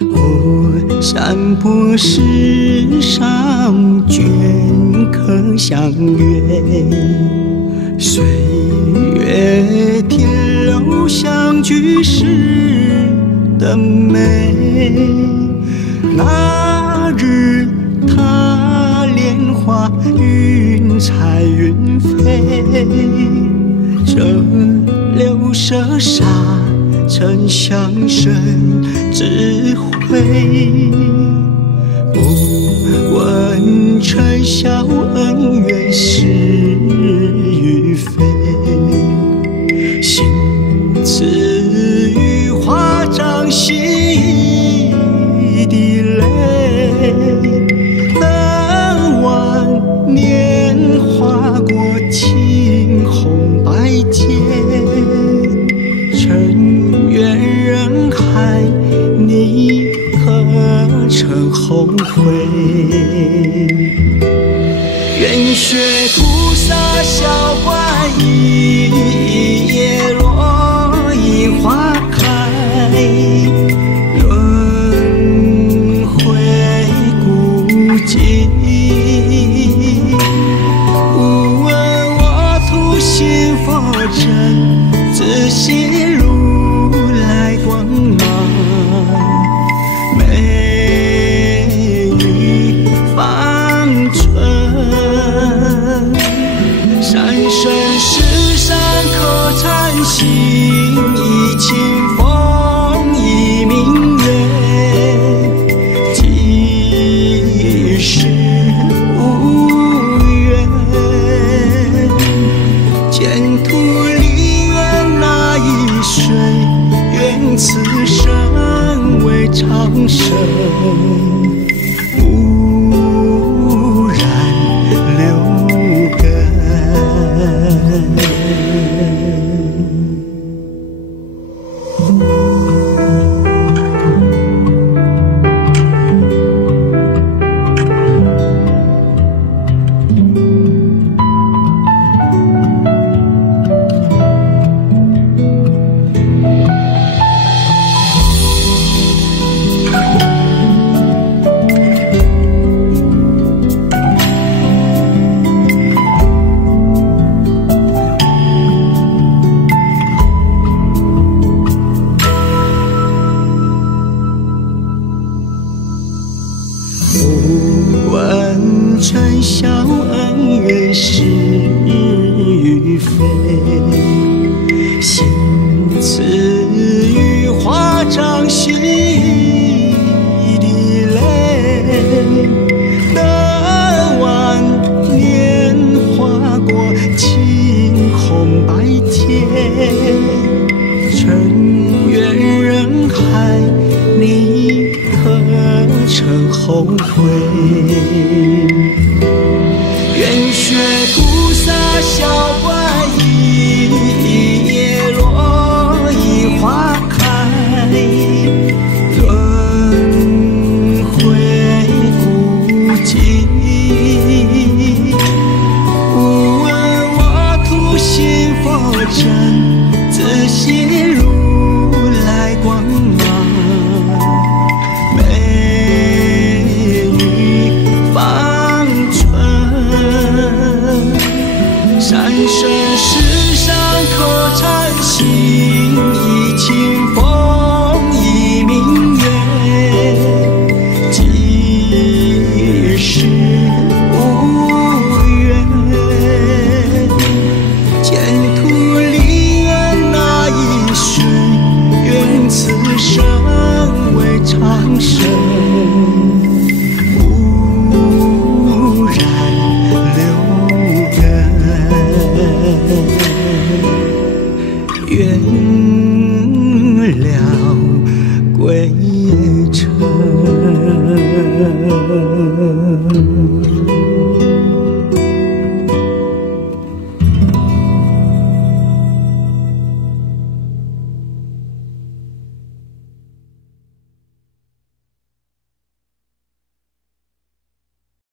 哦，山坡石上镌刻相约，岁月停留相聚时的美。那日他莲花云彩云飞，这柳舍沙沉香生智慧。不问春宵恩怨是与非，心似雨花掌心的泪。等晚年划过青红白阶，尘缘人海，你可曾后悔？愿雪菩萨笑观一叶落，一花开，轮回孤寂。无问我徒信佛真，自信如来光芒。美于芳春，山生石上可禅心，一清风一明月，即使无缘，前途离缘那一水，愿此生为长生，不染流根。不问春宵恩怨是与非，心似雨花掌心的泪。等晚年划过青红白阶，尘缘人海，你可曾后悔？愿雪菩萨笑观一叶落，一花开，轮回孤寂。无问我徒信佛真，自信如来光芒。山生石上可禅心，一清风一明月，即使无缘，前途离缘那一瞬，愿此生为长生。